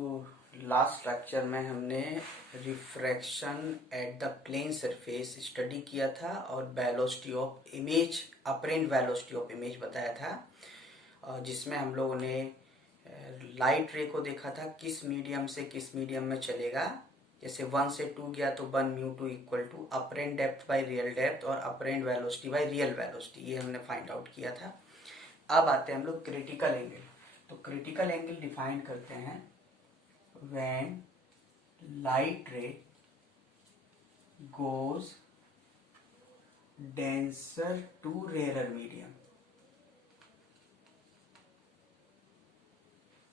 तो last lecture में हमने refraction at the plane surface study किया था और velocity of image, apparent velocity of image बताया था, जिसमें हम लोगों ने लाइट रे को देखा था किस मीडियम से किस मीडियम में चलेगा। जैसे 1 से 2 गया तो 1 mu 2 equal to apparent depth by real depth और apparent velocity by real velocity, ये हमने फाइंड आउट किया था। अब आते हैं हम लोग क्रिटिकल एंगल। तो क्रिटिकल एंगल डिफाइन करते हैं when light ray goes denser to rarer medium,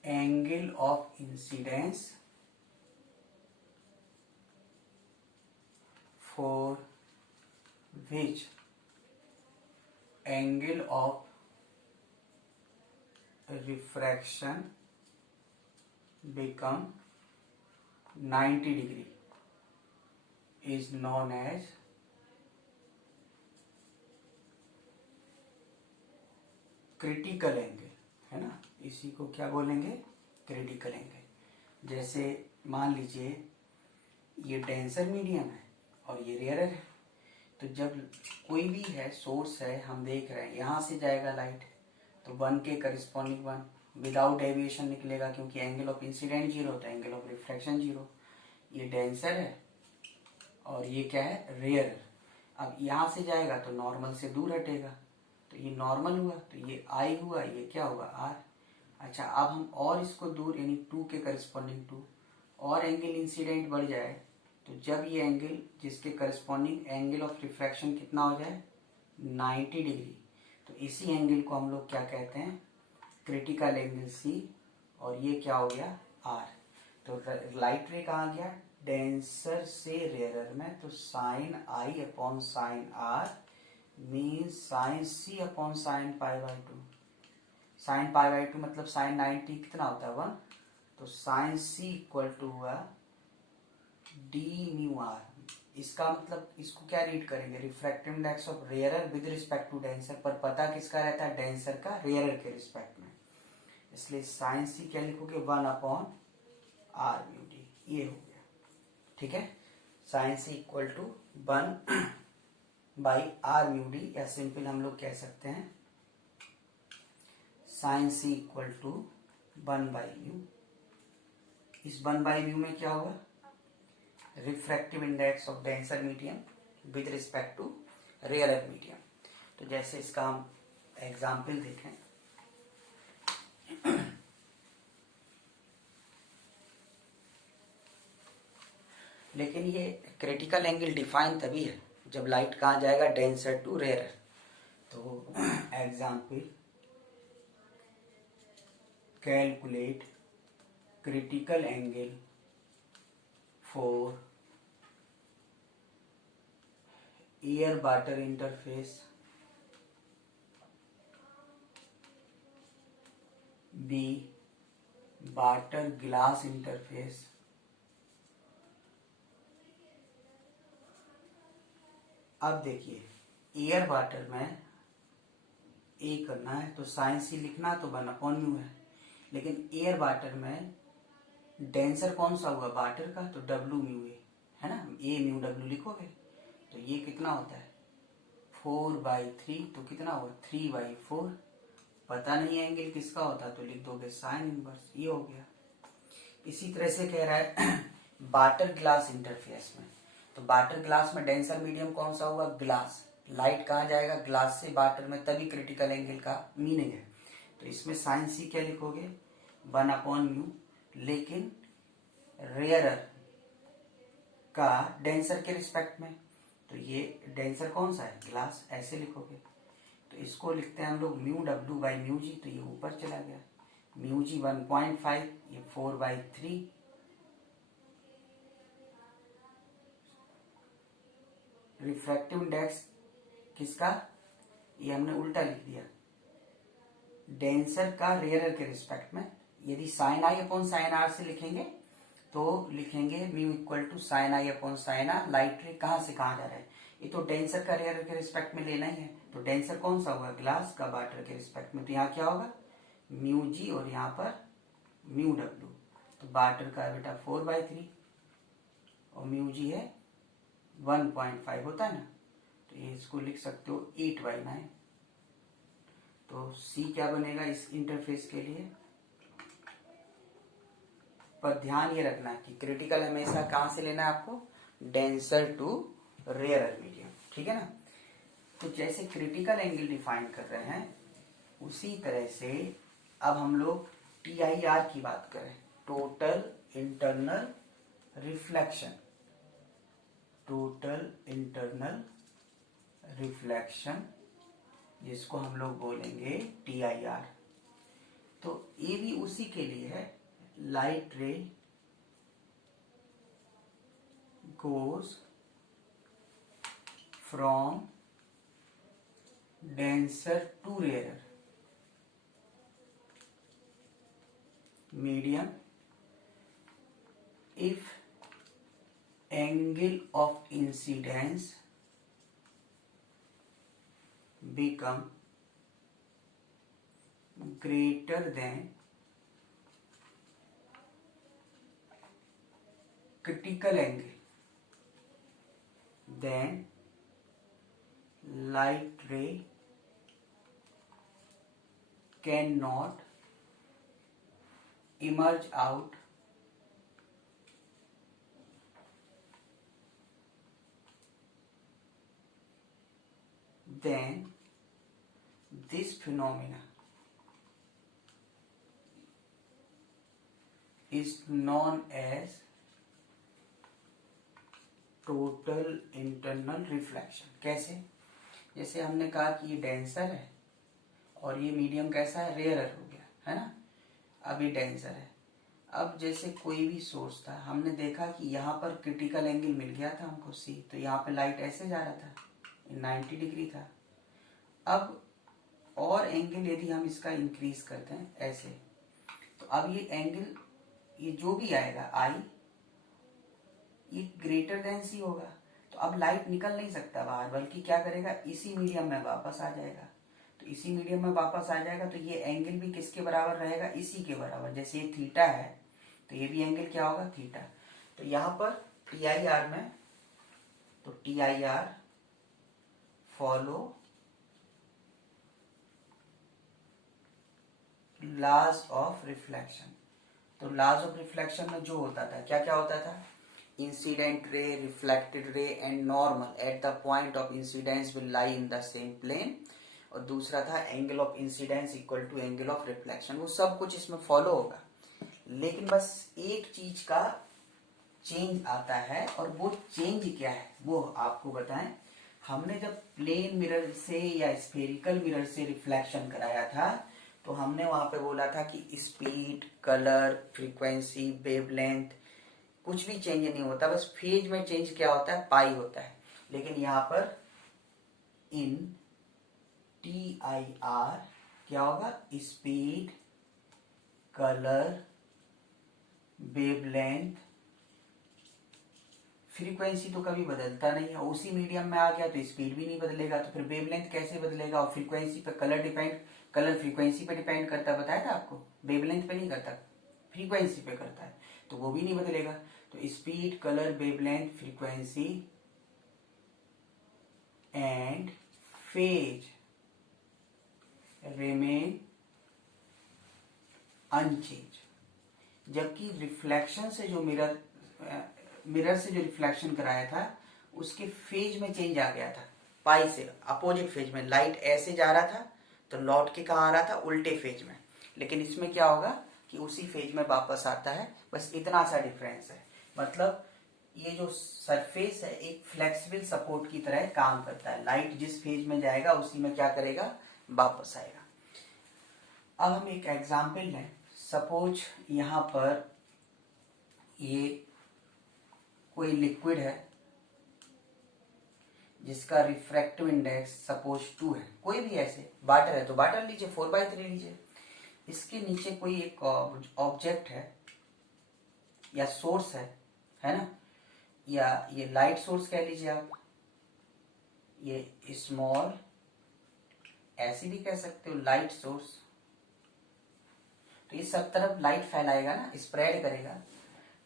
angle of incidence for which angle of refraction become 90 degree is known as critical angle, है ना। इसी को क्या बोलेंगे? Critical angle. जैसे मान लीजिए ये डेंसर मीडियम है और ये रेयर है, तो जब कोई भी है सोर्स है, हम देख रहे हैं यहाँ से जाएगा लाइट तो 1 के करस्पॉन्डिंग 1 विदाउट डेविएशन निकलेगा, क्योंकि एंगल ऑफ इंसिडेंट 0 होता है, एंगल ऑफ रिफ्रैक्शन 0। ये डेंसर है और ये क्या है? रेयर। अब यहाँ से जाएगा तो नॉर्मल से दूर हटेगा, तो ये नॉर्मल हुआ, तो ये आई हुआ, ये क्या होगा? आर। अच्छा, अब हम और इसको दूर यानी 2 के करस्पॉन्डिंग 2 और एंगल इंसिडेंट बढ़ जाए, तो जब ये एंगल जिसके करस्पॉन्डिंग एंगल ऑफ रिफ्रैक्शन कितना हो जाए? 90 डिग्री, तो इसी एंगल को हम लोग क्या कहते हैं? Critical angle C. और ये क्या हो गया? आर। तो लाइट रे कहाँ गया? डेंसर से रेयरर में, तो sine I upon sine R means sine C upon sine pi by 2। Sine pi by 2 मतलब साइन 90 कितना होता है? 1। तो साइन सी इक्वल टू हुआ डी म्यू आर। इसका मतलब इसको क्या रीड करेंगे? Refractive index of rarer with respect to denser, पर पता किसका रहता है? डेंसर का रेयरर के रिस्पेक्ट में। इसलिए साइन सी क्या लिखोगे? 1 अपॉन आर म्यू डी, ये हो गया। ठीक है, sine C equal to 1 by R mu D, या सिंपल हम लोग कह सकते हैं sine C equal to 1 by mu. इस 1 बाई म्यू में क्या होगा? Refractive index of denser medium with respect to rarer medium. तो जैसे इसका हम एग्जाम्पल देखें, लेकिन ये क्रिटिकल एंगल डिफाइन तभी है जब लाइट कहाँ जाएगा? Denser to rarer. तो example, calculate critical angle for air water interface B water glass interface अब देखिए, एयर वाटर में ए करना है तो साइन सी लिखना तो 1 अपॉन म्यू है, लेकिन एयर वाटर में डेंसर कौन सा हुआ? वाटर का, तो डब्ल्यू म्यू ए, है ना। ए म्यू डब्ल्यू लिखोगे तो ये कितना होता है? 4/3, तो कितना हुआ? 3/4। पता नहीं एंगल किसका होता तो लिख दोगे साइन इनवर्स, ये हो गया। इसी तरह से कह रहा है वाटर ग्लास इंटरफेस में, तो वाटर ग्लास में डेंसर मीडियम कौन सा हुआ? ग्लास। लाइट कहाँ जाएगा? ग्लास से वाटर में, तभी क्रिटिकल एंगल का मीनिंग है। तो इसमें साइन सी क्या लिखोगे? 1 अपॉन म्यू, लेकिन रेयरर का डेंसर के रिस्पेक्ट में, तो ये डेंसर कौन सा है? ग्लास, ऐसे लिखोगे। तो इसको लिखते हैं हम लोग mu W by mu G, तो ये ऊपर चला गया। म्यू जी 1.5, ये 4/3। रिफ्रैक्टिव इंडेक्स किसका? ये हमने उल्टा लिख दिया, डेंसर का रेयरर के रिस्पेक्ट में। यदि sine I upon sine R से लिखेंगे तो लिखेंगे mu equal to sine I upon sine R. Light ray कहाँ से कहाँ जा रहा है? ये तो डेंसर का रेयरर के रिस्पेक्ट में लेना ही है, तो डेंसर कौन सा होगा? ग्लास का वाटर के रिस्पेक्ट में, तो यहाँ क्या होगा? म्यू जी और यहाँ पर म्यू डब्ल्यू। तो वाटर का है बेटा 4/3 और म्यू जी है 1.5 होता है ना, तो ये इसको लिख सकते हो 8/9। तो सी क्या बनेगा इस इंटरफेस के लिए। पर ध्यान ये रखना कि क्रिटिकल हमेशा कहां से लेना है आपको, डेंसर टू रेयरर मीडियम, ठीक है ना। तो जैसे क्रिटिकल एंगल डिफाइन कर रहे हैं उसी तरह से अब हम लोग TIR की बात करें, total internal reflection, total internal reflection जिसको हम लोग बोलेंगे TIR। तो ये भी उसी के लिए है, लाइट रे goes from denser to rarer medium if angle of incidence become greater than critical angle, then light ray cannot emerge out then this phenomena is known as total internal reflection. कैसे, जैसे हमने कहा कि ये denser है और ये medium कैसा है, रेयरर हो गया है ना। अब ये डेंसर है, अब जैसे कोई भी सोर्स था, हमने देखा कि यहाँ पर क्रिटिकल एंगल मिल गया था हमको सी, तो यहाँ पे लाइट ऐसे जा रहा था, 90 डिग्री था। अब और एंगल यदि हम इसका इंक्रीज करते हैं ऐसे, तो अब ये एंगल ये जो भी आएगा आई, ये ग्रेटर देन सी होगा। तो अब लाइट निकल नहीं सकता बाहर, बल्कि क्या करेगा, इसी मीडियम में वापस आ जाएगा। तो इसी मीडियम में वापस आ जाएगा, तो ये एंगल भी किसके बराबर रहेगा, इसी के बराबर। जैसे ये थीटा है तो ये भी एंगल क्या होगा, थीटा। तो यहाँ पर TIR में, तो TIR follow laws of reflection. तो लॉज ऑफ रिफ्लेक्शन में जो होता था, क्या क्या होता था, incident ray, reflected ray and normal at the point of incidence will lie in the same plane, और दूसरा था angle of incidence equal to angle of reflection. वो सब कुछ इसमें फॉलो होगा, लेकिन बस एक चीज का चेंज आता है, और वो चेंज क्या है वो आपको बताएं। हमने जब प्लेन मिरर से या स्फेरिकल मिरर से रिफ्लेक्शन कराया था, तो हमने वहां पे बोला था कि स्पीड, कलर, फ्रीक्वेंसी, वेवलेंथ कुछ भी चेंज नहीं होता, बस फेज में चेंज क्या होता है, पाई होता है। लेकिन यहां पर इन TIR क्या होगा, स्पीड, कलर, वेवलेंथ, फ्रीक्वेंसी तो कभी बदलता नहीं है, उसी मीडियम में आ गया तो स्पीड भी नहीं बदलेगा, तो फिर वेवलेंथ कैसे बदलेगा, और फ्रीक्वेंसी पे कलर फ्रीक्वेंसी पे डिपेंड करता है, बताया था आपको, वेवलेंथ पे नहीं करता, फ्रीक्वेंसी पे करता है, तो वो भी नहीं बदलेगा। तो speed, colour, wavelength, frequency and phase remain unchange. जबकि रिफ्लेक्शन से जो मिरर से जो रिफ्लेक्शन कराया था उसके फेज में चेंज आ गया था, पाई से अपोजिट फेज में। लाइट ऐसे जा रहा था तो लौट के कहाँ आ रहा था, उल्टे फेज में। लेकिन इसमें क्या होगा कि उसी फेज में वापस आता है, बस इतना सा डिफरेंस है। मतलब ये जो सरफेस है एक फ्लेक्सिबल सपोर्ट की तरह काम करता है, लाइट जिस फेज में जाएगा उसी में क्या करेगा, वापस आएगा। अब हम एक एग्जाम्पल लें, सपोज यहां पर ये कोई लिक्विड है जिसका रिफ्रैक्टिव इंडेक्स सपोज 2 है, कोई भी ऐसे, वाटर है तो वाटर लीजिए, 4/3 लीजिए। इसके नीचे कोई एक ऑब्जेक्ट है या सोर्स है ना, या ये लाइट सोर्स कह लीजिए आप, ये स्मॉल, ऐसे भी कह सकते हो लाइट सोर्स। तो ये सब तरफ लाइट फैलाएगा ना, स्प्रेड करेगा।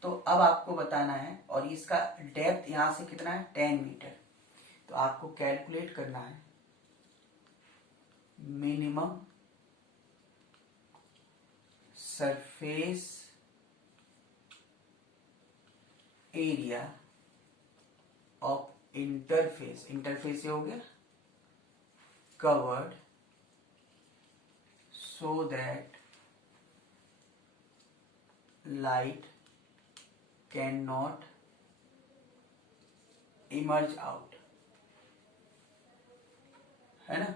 तो अब आपको बताना है, और इसका डेप्थ यहां से कितना है 10 मीटर। तो आपको कैलकुलेट करना है minimum surface area of interface, interface ये हो गया covered so that light cannot emerge out, है ना,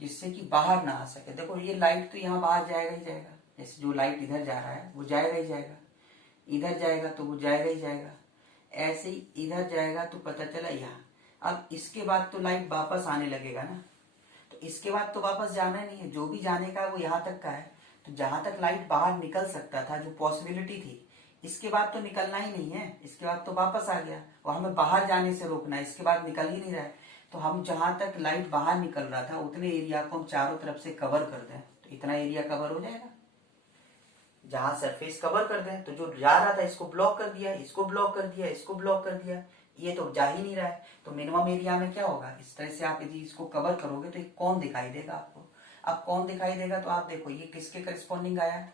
जिससे कि बाहर ना आ सके। देखो ये लाइट तो यहाँ बाहर जाएगा ही जाएगा, जैसे जो लाइट इधर जा रहा है वो जाएगा ही जाएगा, इधर जाएगा तो वो जाएगा ही जाएगा, ऐसे ही इधर जाएगा तो पता चला यहाँ। अब इसके बाद तो लाइट वापस आने लगेगा ना, तो इसके बाद तो वापस जाना नहीं है, जो भी जाने का है वो यहाँ तक का है। तो जहां तक लाइट बाहर निकल सकता था, जो पॉसिबिलिटी थी, इसके बाद तो निकलना ही नहीं है, इसके बाद तो वापस आ गया और हमें बाहर जाने से रोकना है, इसके बाद निकल ही नहीं रहा है। तो हम जहां तक लाइट बाहर निकल रहा था उतने एरिया को हम चारों तरफ से कवर कर दें, तो इतना एरिया कवर हो जाएगा। जहां सरफेस कवर कर दें तो जो जा रहा था इसको ब्लॉक कर दिया, इसको ब्लॉक कर दिया, इसको ब्लॉक कर दिया, ये तो जा ही नहीं रहा है। तो मिनिमम एरिया में क्या होगा, इस तरह से आप यदि इसको कवर करोगे तो एक कौन दिखाई देगा आपको। अब कौन दिखाई देगा तो आप देखो ये किसके करस्पॉन्डिंग आया,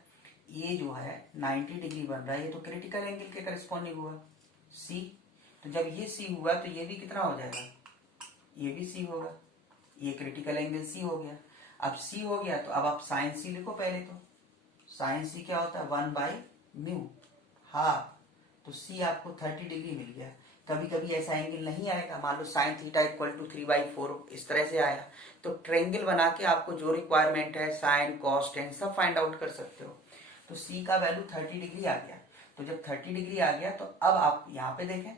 ये जो है 90 डिग्री बन रहा है, ये तो क्रिटिकल एंगल के करस्पॉन्डिंग हुआ सी। तो जब ये सी हुआ तो ये भी कितना हो जाएगा, ये भी सी होगा, ये क्रिटिकल एंगल सी हो गया। अब सी हो गया तो अब आप साइन सी लिखो पहले, तो साइन सी क्या होता है 1/μ हाफ। तो सी आपको 30 डिग्री मिल गया। कभी कभी ऐसा एंगल नहीं आएगा, मान लो साइन थीटा इक्वल टू 3/4 इस तरह से आया, तो ट्रायंगल बना के आपको जो रिक्वायरमेंट है साइन कॉस टेन सब फाइंड आउट कर सकते हो। तो सी का वैल्यू 30 डिग्री आ गया। तो जब 30 डिग्री आ गया तो अब आप यहां पे देखें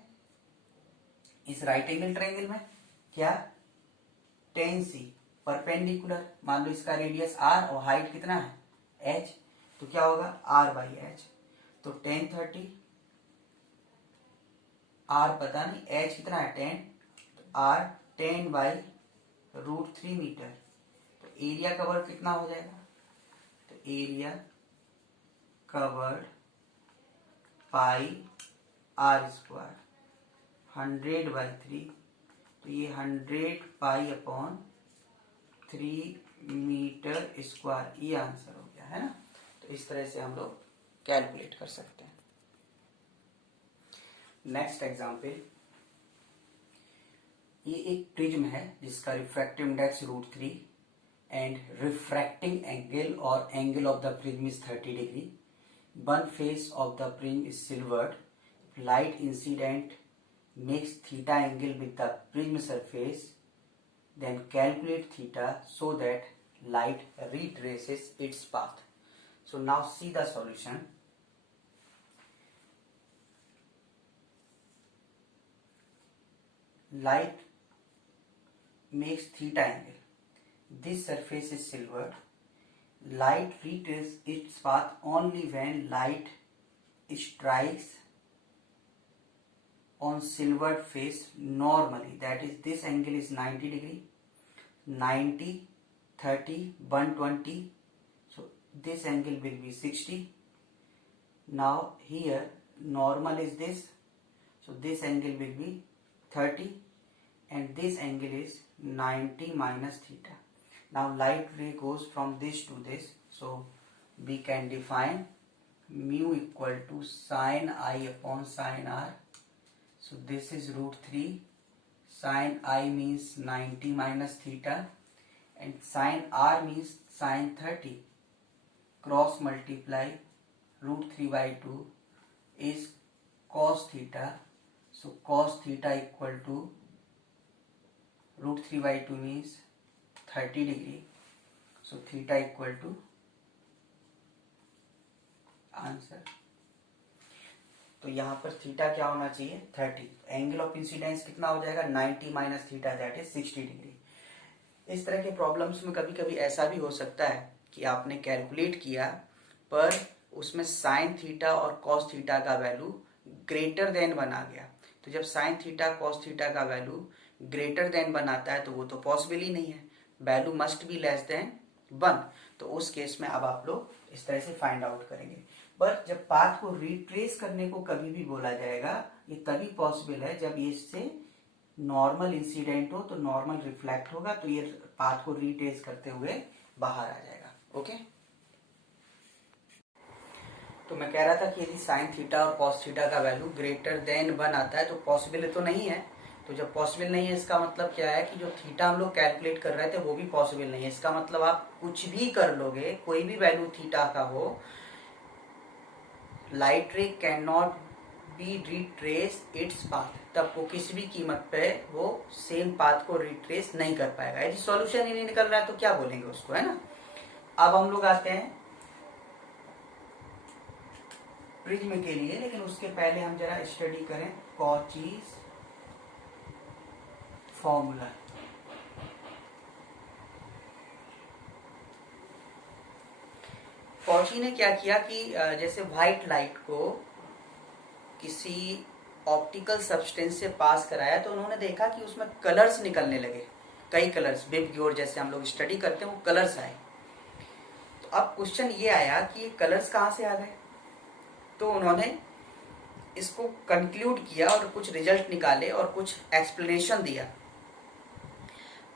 इस राइट एंगल ट्रायंगल में क्या टेन सी परपेंडिकुलर, मान लो इसका रेडियस आर और हाइट कितना है एच, तो क्या होगा r/h। तो टेन 30, आर पता नहीं, एच कितना है 10, तो आर 10/√3 मीटर। तो एरिया कवर कितना हो जाएगा, तो एरिया कवर्ड पाई r², 100/3, तो ये 100π/3 मीटर स्क्वायर, ये आंसर हो गया है ना। तो इस तरह से हम लोग कैलकुलेट कर सकते हैं। नेक्स्ट एग्जाम्पल, ये एक प्रिज्म है जिसका refractive index √3 and refracting angle और angle of the prism is 30 degree. One face of the prism is silvered, light incident makes theta angle with the prism surface, then calculate theta so that light retraces its path. So now see the solution. Light makes theta angle. This surface is silver. Light retraces its path only when light strikes on silvered face normally, that is this angle is 90 degree, 90, 30, 120, so this angle will be 60. Now here normal is this, so this angle will be 30 and this angle is 90 minus theta. Now light ray goes from this to this, so we can define mu equal to sin I upon sin R. So this is √3, sin I means 90 minus theta and sin R means sin 30, cross multiply √3/2 is cos theta, so cos theta equal to √3/2 means 30 degree, so theta equal to answer. तो यहाँ पर theta क्या होना चाहिए 30, angle of incidence कितना हो जाएगा 90 minus theta that is 60 degree. इस तरह के प्रॉब्लम्स में कभी कभी ऐसा भी हो सकता है कि आपने कैलकुलेट किया पर उसमें साइन थीटा और कॉस थीटा का वैल्यू ग्रेटर देन बना गया। तो जब साइन थीटा कॉस थीटा का वैल्यू ग्रेटर देन बनाता है तो वो तो पॉसिबल ही नहीं है, value must be less than 1। तो उस केस में अब आप लोग इस तरह से फाइंड आउट करेंगे। बट जब पाथ को रिट्रेस करने को कभी भी बोला जाएगा, ये तभी पॉसिबल है जब ये इससे नॉर्मल इंसिडेंट हो, तो नॉर्मल रिफ्लेक्ट होगा, तो ये पाथ को रिट्रेस करते हुए बाहर आ जाएगा। ओके, तो मैं कह रहा था कि यदि साइन थीटा और कॉस थीटा का वैल्यू ग्रेटर देन 1 आता है तो पॉसिबल तो नहीं है। तो जब पॉसिबल नहीं है इसका मतलब क्या है कि जो थीटा हम लोग कैलकुलेट कर रहे थे वो भी पॉसिबल नहीं है। इसका मतलब आप कुछ भी कर लोगे, कोई भी वैल्यू थीटा का हो, लाइट रे can not B retrace its path, तब वो किसी भी कीमत पे वो सेम पाथ को रिट्रेस नहीं कर पाएगा। यदि सॉल्यूशन ही नहीं निकल रहा है तो क्या बोलेंगे उसको, है ना। अब हम लोग आते हैं प्रिज्म के लिए, लेकिन उसके पहले हम जरा स्टडी करें कॉचीज फॉर्मूला। कॉची ने क्या किया कि जैसे व्हाइट लाइट को किसी ऑप्टिकल सब्सटेंस से पास कराया तो उन्होंने देखा कि उसमें कलर्स निकलने लगे, कई कलर्स, विबग्योर जैसे हम लोग स्टडी करते हैं वो कलर्स आए। तो अब क्वेश्चन ये आया कि ये कलर्स कहाँ से आ गए। तो उन्होंने इसको कंक्लूड किया और कुछ रिजल्ट निकाले और कुछ एक्सप्लेनेशन दिया।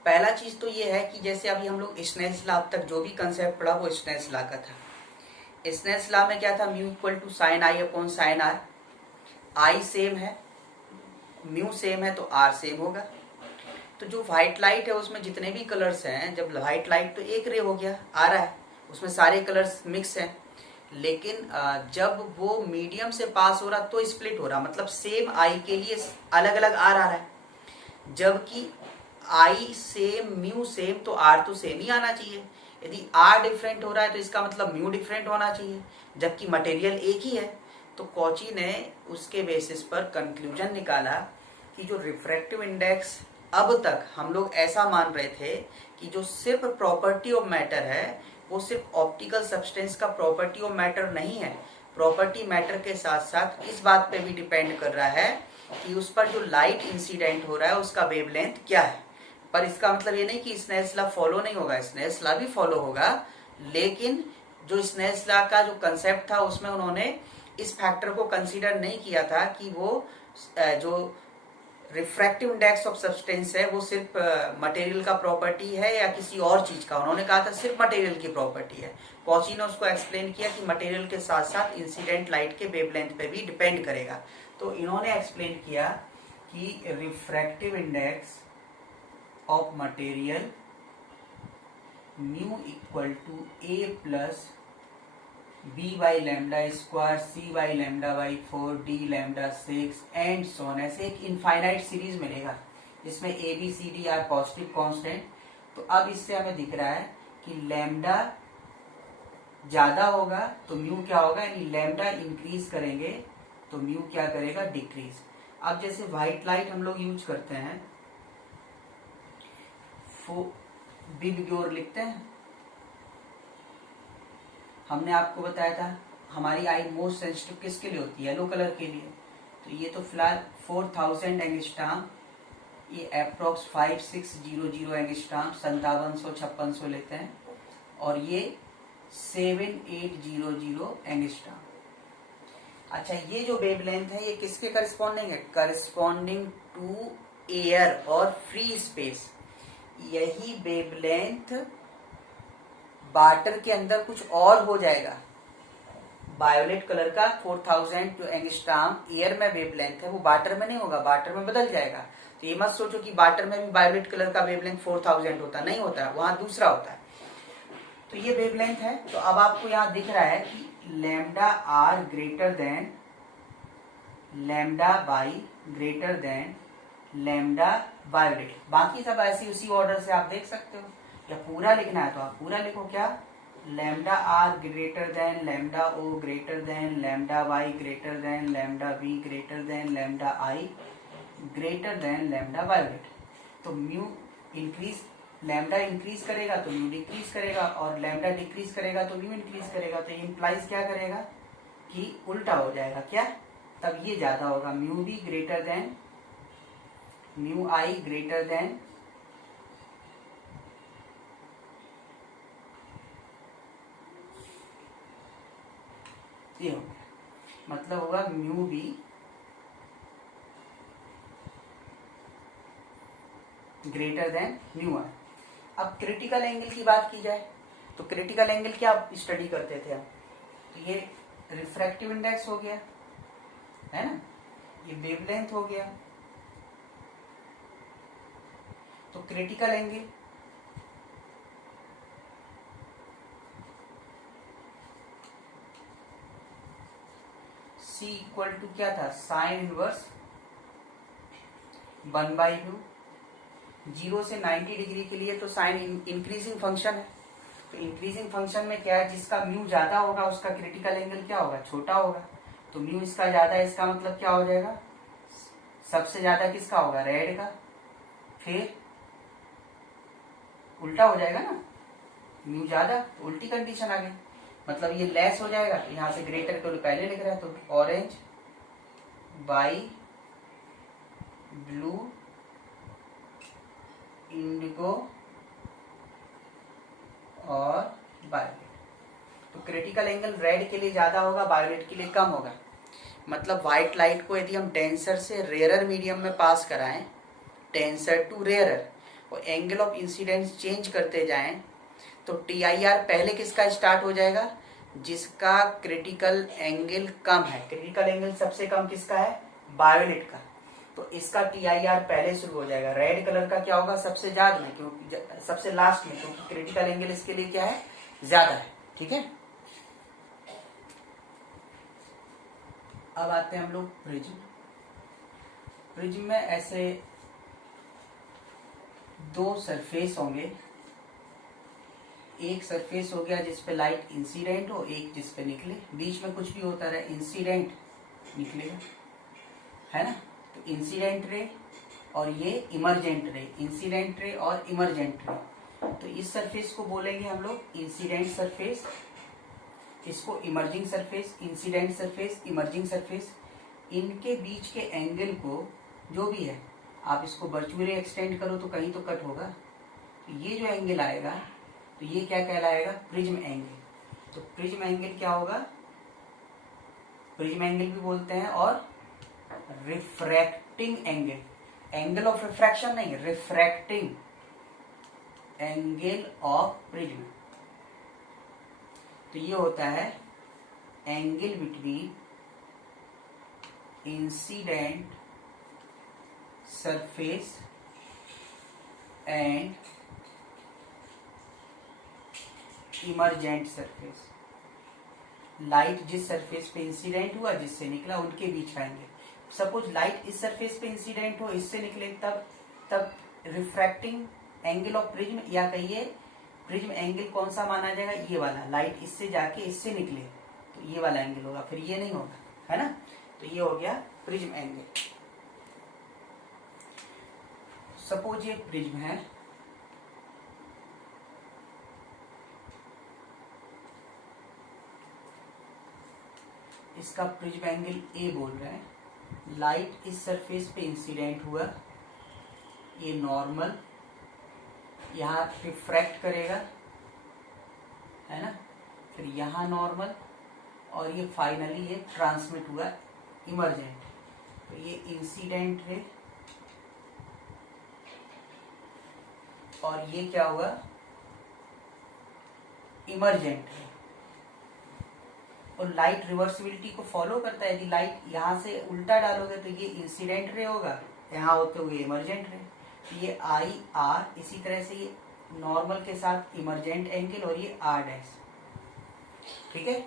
पहला चीज तो ये है कि जैसे अभी हम लोग स्नेल्स लॉ, अब तक जो भी कंसेप्ट पढ़ा वो स्नेल्स लॉ का था। स्नेल्स लॉ में क्या था, mu equal to sine I upon sine R. I same है, म्यू सेम है, तो आर सेम होगा। तो जो व्हाइट लाइट है उसमें जितने भी कलर्स हैं, जब व्हाइट लाइट तो एक रे हो गया, आ रहा है, उसमें सारे कलर्स मिक्स हैं, लेकिन जब वो मीडियम से पास हो रहा तो स्प्लिट हो रहा, मतलब सेम आई के लिए अलग अलग आर आ रहा है। जबकि आई सेम म्यू सेम, तो आर तो सेम ही आना चाहिए। यदि आर डिफरेंट हो रहा है तो इसका मतलब म्यू डिफरेंट होना चाहिए, जबकि मटेरियल एक ही है। तो कॉची ने उसके बेसिस पर कंक्लूजन निकाला कि जो रिफ्रैक्टिव इंडेक्स, अब तक हम लोग ऐसा मान रहे थे कि जो सिर्फ प्रॉपर्टी ऑफ मैटर है वो सिर्फ ऑप्टिकल सब्सटेंस का प्रॉपर्टी ऑफ मैटर नहीं है, प्रॉपर्टी मैटर के साथ साथ इस बात पे भी डिपेंड कर रहा है कि उस पर जो लाइट इंसिडेंट हो रहा है उसका वेवलेंथ क्या है। पर इसका मतलब ये नहीं कि स्नेल्स लॉ फॉलो नहीं होगा, स्नेल्स लॉ भी फॉलो होगा, लेकिन जो स्नेल्स लॉ का जो कंसेप्ट था उसमें उन्होंने इस फैक्टर को कंसीडर नहीं किया था कि वो जो रिफ्रैक्टिव इंडेक्स ऑफ सब्सटेंस है वो सिर्फ मटेरियल का प्रॉपर्टी है या किसी और चीज का। उन्होंने कहा था सिर्फ मटेरियल की प्रॉपर्टी है। कॉची ने उसको एक्सप्लेन किया कि मटेरियल के साथ साथ इंसिडेंट लाइट के वेवलेंथ पे भी डिपेंड करेगा। तो इन्होंने एक्सप्लेन किया कि refractive index of material mu equal to A plus b by lambda square, c by lambda by 4, d lambda 6 and so on, ऐसे एक इनफाइनाइट सीरीज मिलेगा जिसमें a b c d are positive constant. तो अब इससे हमें दिख रहा है कि लैम्डा ज्यादा होगा तो म्यू क्या होगा, यानी लैम्डा इंक्रीज करेंगे तो म्यू क्या करेगा, डिक्रीज। अब जैसे व्हाइट लाइट हम लोग यूज करते हैं, विबग्योर लिखते हैं, हमने आपको बताया था हमारी आई मोस्ट सेंसिटिव किसके लिए होती है, येलो कलर के लिए। तो ये तो फिलहाल 4000 एंगस्ट्रॉम, ये अप्रोक्स 5600 एंगस्ट्रॉम, 5700-5600 लेते हैं, और ये 7800 एंगस्ट्रॉम। अच्छा, ये जो वेवलेंथ है ये किसके करस्पॉन्डिंग है, करस्पॉन्डिंग टू एयर और फ्री स्पेस। यही वेवलेंथ वाटर के अंदर कुछ और हो जाएगा। वायोलेट कलर का 4000 एंगस्ट्रॉम एयर में वेवलेंथ है, वो वाटर में नहीं होगा, वाटर में बदल जाएगा। तो ये मत सोचो कि वाटर में भी वायोलेट कलर का वेवलेंथ 4000 होता, नहीं होता है, वहां दूसरा होता है। तो ये वेवलेंथ है। तो अब आपको यहाँ दिख रहा है कि lambda R greater than lambda B greater than lambda violet. बाकी सब ऐसे उसी ऑर्डर से आप देख सकते हो, या पूरा लिखना है तो आप पूरा लिखो। क्या, lambda R greater than lambda O greater than lambda Y greater than lambda V greater than lambda I greater than lambda violet. तो म्यू इंक्रीज, लैम्डा इंक्रीज करेगा तो म्यू डिक्रीज करेगा, और लैम्डा डिक्रीज करेगा तो म्यू इंक्रीज करेगा। तो implies क्या करेगा कि उल्टा हो जाएगा। क्या, तब ये ज्यादा होगा, म्यू भी greater than mu I greater than ये हो गया, मतलब होगा mu B greater than mu R. अब क्रिटिकल एंगल की बात की जाए तो क्रिटिकल एंगल क्या स्टडी करते थे हम, तो ये रिफ्रैक्टिव इंडेक्स हो गया, है ना, ये वेवलेंथ हो गया। तो critical angle C equal to क्या था, साइन इनवर्स 1/2। 0 से 90 डिग्री के लिए तो साइन इंक्रीजिंग फंक्शन है, तो इंक्रीजिंग फंक्शन में क्या है, जिसका म्यू ज्यादा होगा उसका क्रिटिकल एंगल क्या होगा, छोटा होगा। तो म्यू इसका ज्यादा है, इसका मतलब क्या हो जाएगा, सबसे ज्यादा किसका होगा, रेड का। फिर उल्टा हो जाएगा ना, म्यू ज्यादा तो उल्टी कंडीशन आ गई, मतलब ये लेस हो जाएगा, तो यहां से ग्रेटर को पहले लिख रहा है, तो ऑरेंज बाई ब्लू इंडिगो और वायलेट। तो क्रिटिकल एंगल रेड के लिए ज्यादा होगा, वायलेट के लिए कम होगा। मतलब व्हाइट लाइट को यदि हम डेंसर से रेयरर मीडियम में पास कराएं, डेंसर टू रेयरर, और एंगल ऑफ इंसिडेंस चेंज करते जाएं, तो TIR पहले किसका स्टार्ट हो जाएगा, जिसका क्रिटिकल एंगल कम है। क्रिटिकल एंगल सबसे कम किसका है, वायोलेट का, तो इसका TIR पहले शुरू हो जाएगा। रेड कलर का क्या होगा, सबसे ज्यादा में, क्योंकि सबसे लास्ट में, क्योंकि क्रिटिकल एंगल इसके लिए क्या है, ज्यादा है। ठीक है, अब आते हैं हम लोग प्रिज्म। प्रिज्म में ऐसे दो सरफेस होंगे, एक सरफेस हो गया जिसपे लाइट इंसिडेंट हो, एक जिसपे निकले, बीच में कुछ भी होता रहे, इंसिडेंट निकलेगा, है ना। तो इंसिडेंट रे और ये इमरजेंट रे, इंसिडेंट रे और इमरजेंट रे। तो इस सरफेस को बोलेंगे हम लोग इंसिडेंट सरफेस, इसको emerging surface, incident surface, emerging surface. इनके बीच के एंगल को जो भी है, आप इसको वर्चुअली एक्सटेंड करो तो कहीं तो कट होगा, तो ये जो एंगल आएगा, तो ये क्या कहलाएगा, प्रिज्म एंगल। तो प्रिज्म एंगल क्या होगा, प्रिज्म एंगल भी बोलते हैं, और refracting angle, angle of refraction नहीं, रिफ्रैक्टिंग एंगल ऑफ प्रिज्म। तो ये होता है angle between incident surface and emergent surface. Light जिस सरफेस पे इंसिडेंट हुआ, जिससे निकला, उनके बीच का एंगल। सपोज लाइट इस सरफेस पे इंसिडेंट हो, इससे निकले, तब रिफ्रैक्टिंग एंगल ऑफ प्रिज्म, या कहिए प्रिज्म एंगल कौन सा माना जाएगा, ये वाला, लाइट इससे जाके इससे निकले तो ये वाला एंगल होगा, फिर ये नहीं होगा, है ना। तो ये हो गया प्रिज्म एंगल। सपोज ये प्रिज्म है, इसका प्रिज्म एंगल ए बोल रहे हैं। लाइट इस सरफेस पे इंसिडेंट हुआ, ये नॉर्मल, यहाँ रिफ्रैक्ट करेगा, है ना, फिर यहाँ नॉर्मल, और ये फाइनली ये ट्रांसमिट हुआ इमरजेंट। तो ये इंसिडेंट रे, और ये क्या हुआ, इमरजेंट रे। और लाइट रिवर्सिबिलिटी को फॉलो करता है, यदि लाइट यहाँ से उल्टा डालोगे तो ये इंसिडेंट रे होगा, यहाँ होते हुए इमरजेंट रे। तो ये IR, इसी तरह से ये नॉर्मल के साथ इमरजेंट एंगल, और ये R'। ठीक है,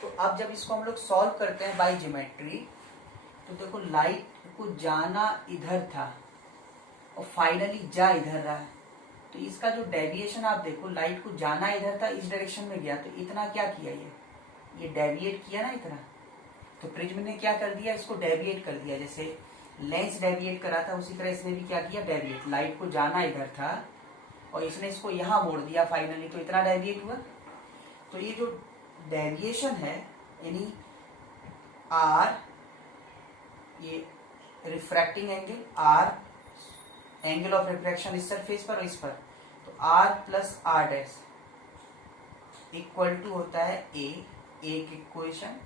तो अब जब इसको हम लोग सॉल्व करते हैं बाय ज्योमेट्री, तो देखो लाइट को जाना इधर था और फाइनली जा इधर रहा है, तो इसका जो डेविएशन आप देखो, लाइट को जाना इधर था, इस डायरेक्शन में गया, तो इतना क्या किया, ये डेविएट किया ना इतना। तो प्रिज्म ने क्या कर दिया, इसको डेविएट कर दिया, जैसे लेंस डेविएट करा था, उसी तरह इसने भी क्या किया, डेविएट। लाइट को जाना इधर था और इसने इसको यहां मोड़ दिया फाइनली, तो इतना डेविएट हुआ। तो ये जो डेविएशन है, यानी R, ये refracting angle, R angle of refraction इस सरफेस पर और इस पर, तो R plus R' equal to होता है A, एक इक्वेशन,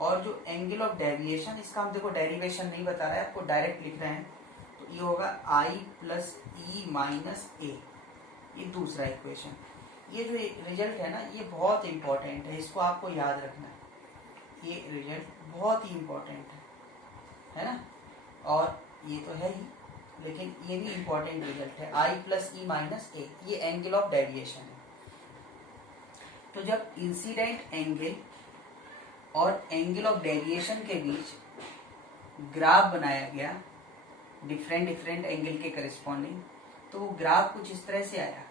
और जो एंगल ऑफ डेविएशन, इसका हम देखो डेरिवेशन नहीं बता रहा है आपको, डायरेक्ट लिख रहे हैं, तो ये होगा आई प्लस ई माइनस ए, ये दूसरा इक्वेशन। ये जो रिजल्ट है ना ये बहुत इंपॉर्टेंट है, इसको आपको याद रखना है, ये रिजल्ट बहुत ही इंपॉर्टेंट है ना, और ये तो है ही, लेकिन ये भी इंपॉर्टेंट रिजल्ट है, आई प्लस ई माइनस ए, ये एंगल ऑफ डेविएशन है। तो जब इंसिडेंट एंगल और एंगल ऑफ डेविएशन के बीच ग्राफ बनाया गया डिफरेंट डिफरेंट एंगल के करिस्पॉन्डिंग, तो वो ग्राफ कुछ इस तरह से आया।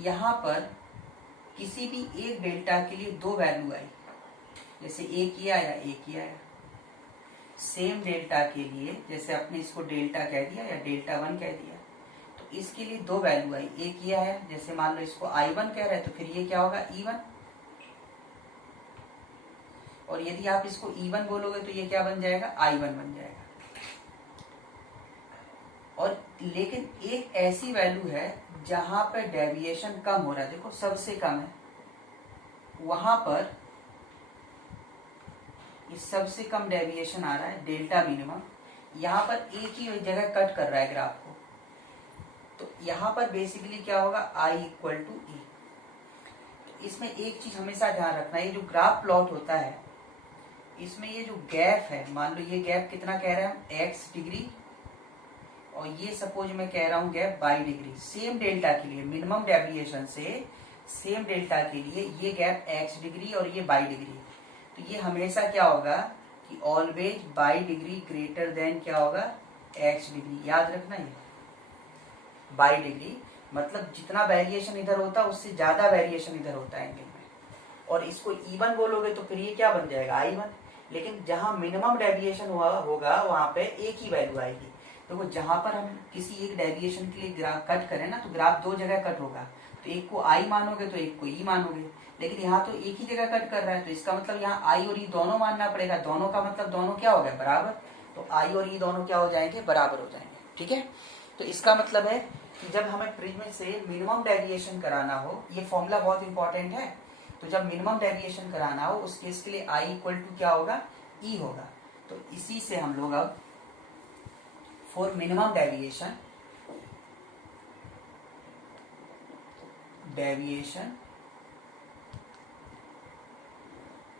यहां पर किसी भी एक डेल्टा के लिए दो वैल्यू आई, जैसे एक ये आया एक ये आया। सेम डेल्टा के लिए जैसे आपने इसको डेल्टा कह दिया या डेल्टा 1 कह दिया, तो इसके लिए दो वैल्यू आई, एक ये आया, जैसे मान लो इसको I1 कह रहे हैं तो फिर ये क्या होगा E1, और यदि आप इसको E1 बोलोगे तो ये क्या बन जाएगा I1 बन जाएगा। और लेकिन एक ऐसी वैल्यू है जहां पर डेविएशन कम हो रहा है, देखो सबसे कम है, वहां पर ये सबसे कम डेविएशन आ रहा है डेल्टा मिनिमम, यहाँ पर एक ही जगह कट कर रहा है ग्राफ को, तो यहाँ पर बेसिकली क्या होगा I इक्वल टू ई। इसमें एक चीज हमेशा ध्यान रखना, ये जो ग्राफ प्लॉट होता है इसमें ये जो गैप है, मान लो ये गैप कितना कह रहे हैं हम x डिग्री, और ये सपोज मैं कह रहा हूं gap y degree, same delta के लिए मिनिमम डेविएशन से सेम डेल्टा के लिए ये गैप x डिग्री और ये y डिग्री, तो ये हमेशा क्या होगा कि always y degree greater than क्या होगा x डिग्री, याद रखना ये y डिग्री मतलब जितना वेरिएशन इधर होता है उससे ज्यादा वेरिएशन इधर होता है एंगल में, और इसको E1 बोलोगे तो फिर ये क्या बन जाएगा I1, लेकिन जहां मिनिमम डेविएशन होगा वहां पे एक ही वैल्यू आएगी। देखो जहां पर हम किसी एक डेविएशन के लिए ग्राफ कट करें ना, तो ग्राफ दो जगह कट होगा, तो एक को I मानोगे तो एक को E मानोगे, लेकिन यहाँ तो एक ही जगह कट कर रहा है, तो इसका मतलब यहाँ I और E दोनों मानना पड़ेगा, दोनों का मतलब दोनों क्या हो गया बराबर, तो I और E दोनों क्या हो जाएंगे बराबर हो जाएंगे, ठीक है। तो इसका मतलब है कि जब हमें प्रिज्म से मिनिमम डेविएशन कराना हो, ये फॉर्मूला बहुत इंपॉर्टेंट है, तो जब मिनिमम डेविएशन कराना हो उस केस के लिए I इक्वल टू क्या होगा E होगा। तो इसी से हम लोग अब फॉर मिनिमम डेविएशन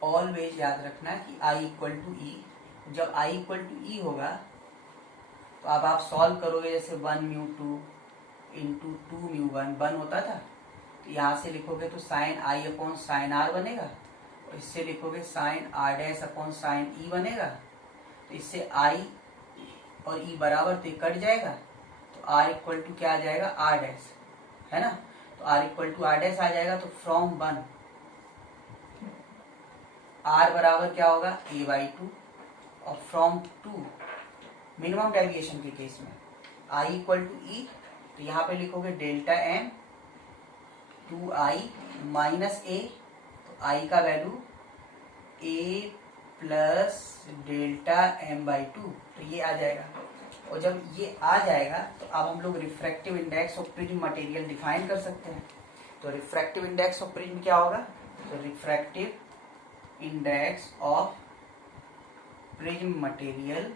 ऑलवेज याद रखना कि I इक्वल टू E, जब I इक्वल टू E होगा तो अब आप सॉल्व करोगे, जैसे 1 म्यू 2 इंटू 2 म्यू 1 होता था, तो यहाँ से लिखोगे तो sine I upon sine R बनेगा, और इससे लिखोगे sine R dash upon sine E बनेगा, तो इससे I और E बराबर तो कट जाएगा, तो R इक्वल टू क्या आ जाएगा R डैश, है ना, तो R equal to R dash आ जाएगा, तो फ्रॉम 1 R बराबर क्या होगा A/2, और फ्रॉम 2 मिनिमम डेविएशन के केस में I इक्वल टू E, तो यहाँ पे लिखोगे delta M 2I minus A, तो I का value A plus delta M/2, तो ये आ जाएगा, और जब ये आ जाएगा तो अब हम लोग refractive index of prism material define कर सकते हैं। तो रिफ्रैक्टिव इंडेक्स ऑफ प्रिज्म क्या होगा, तो refractive index of prism material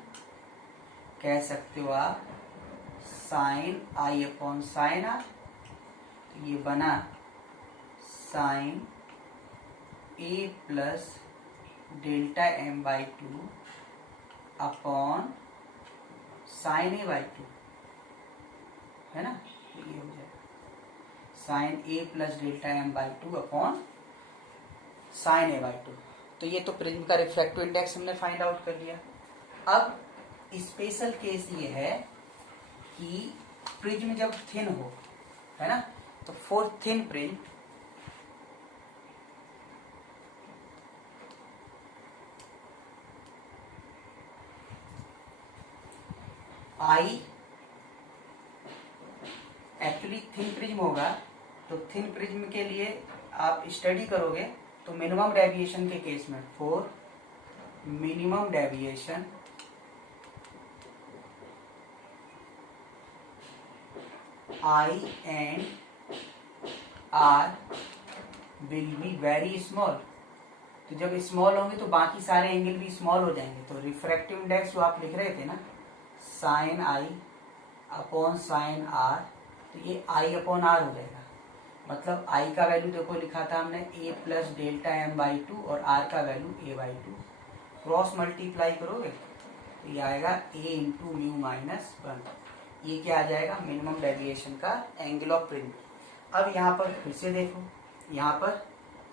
कह सकते हो आप sine I upon sine R, तो ये बना sine A plus delta M/2 upon sine A/2, है ना, तो ये हो जाएगा sine A plus delta M/2 upon sine A/2। तो ये तो प्रिज्म का रिफ्रैक्टिव इंडेक्स हमने फाइंड आउट कर लिया। अब स्पेशल केस ये है कि प्रिज्म जब थिन हो, है ना, तो for thin prism I actually thin prism होगा, तो थिन प्रिज्म के लिए आप स्टडी करोगे तो मिनिमम डेविएशन के केस में for minimum deviation I and R will be very small, तो जब स्मॉल होंगे तो बाकी सारे एंगल भी स्मॉल हो जाएंगे। तो रिफ्रैक्टिव इंडेक्स जो आप लिख रहे थे ना sine I upon sine R, तो ये आई अपॉन आर हो जाएगा। मतलब आई का वैल्यू देखो लिखा था हमने A plus delta M by two और आर का value A by two. Cross multiply करोगे तो ये आएगा A into mu minus one. ये क्या आ जाएगा मिनिमम डेविएशन का एंगल ऑफ प्रिज्म। अब यहाँ पर फिर से देखो, यहाँ पर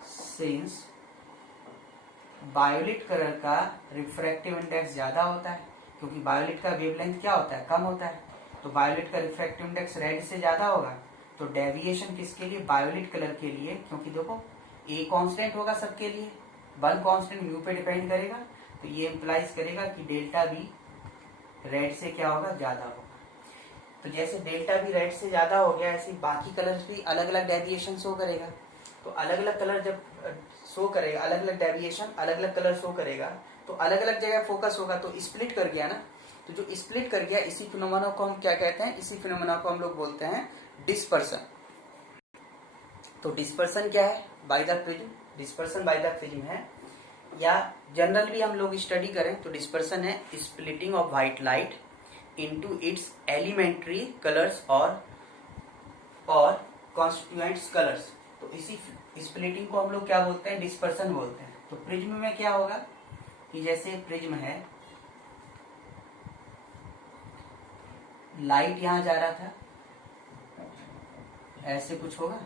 सिंस वायोलेट कलर का रिफ्रैक्टिव इंडेक्स ज्यादा होता है, क्योंकि वायोलेट का वेवलेंथ क्या होता है कम होता है, तो वायोलेट का रिफ्रैक्टिव इंडेक्स रेड से ज्यादा होगा। तो डेविएशन किसके लिए वायोलेट कलर के लिए, क्योंकि देखो ए कांस्टेंट होगा सबके लिए, वन कांस्टेंट म्यू पे डिपेंड करेगा, तो ये इंप्लाइज करेगा कि डेल्टा बी रेड से क्या होगा ज्यादा होगा। तो जैसे डेल्टा बी रेड से ज्यादा हो गया ऐसे बाकी कलर्स भी अलग अलग डेविएशन शो करेगा। तो अलग अलग कलर जब शो करेगा, अलग अलग डेविएशन अलग अलग कलर शो करेगा, तो अलग अलग जगह फोकस होगा, तो स्प्लिट कर गया ना। तो जो स्प्लिट कर गया इसी फिनोमेना को हम क्या कहते हैं, इसी फिनोमेना को हम लोग बोलते हैं डिस्पर्सन। तो डिस्पर्सन क्या है by the prism, dispersion by the prism है, या जनरल भी हम लोग स्टडी करें तो डिस्पर्सन है splitting of white light into its elementary colours और कॉन्स्टिट्यूएंट्स कलर्स। तो इसी स्प्लिटिंग को हम लोग क्या बोलते हैं डिस्पर्सन बोलते हैं। तो प्रिज्म में क्या होगा कि जैसे प्रिज्म है, लाइट यहां जा रहा था, ऐसे कुछ होगा,